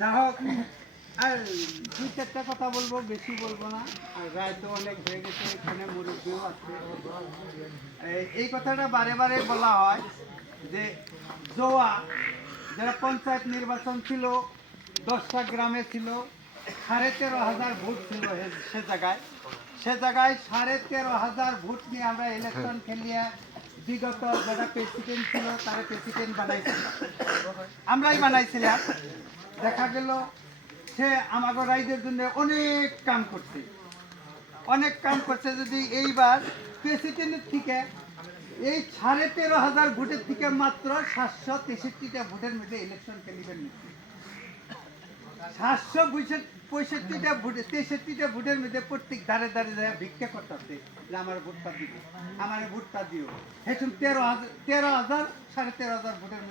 যা হোক, আর দুই চারটা কথা বলবো, বেশি বলবো না। আর রায় তো অনেক হয়ে গেছে, এখানে মুরব্বীও আছে। এই কথাটা বারে বারে বলা হয় যে জোয়া যারা পঞ্চায়েত নির্বাচন ছিল, 10টা গ্রামে ছিল, 13,500 ভোট ছিল সে জায়গায় 13,500 ভোট নিয়ে আমরা ইলেকশন খেলিয়ে বিগত যারা প্রেসিডেন্ট ছিল তারা প্রেসিডেন্ট বানাইছিলাম, আমরাই বানাইছিলাম। দেখা গেল সে আমাদের রাইজের জন্য অনেক কাম করছে। যদি এইবার প্রেসিডেন্টের থেকে এই 13,500 ভোটের থেকে মাত্র 763টা ভোটের মধ্যে ইলেকশন খেলিবেন, 765টা ভোটে 63টা ভোটের মধ্যে প্রত্যেক ধারে ধারে যায় ভিক্ষা করতেছে যে আমার ভোটটা দিও, আমার ভোটটা দিও। এখন 13,000 13,500 ভোটের মধ্যে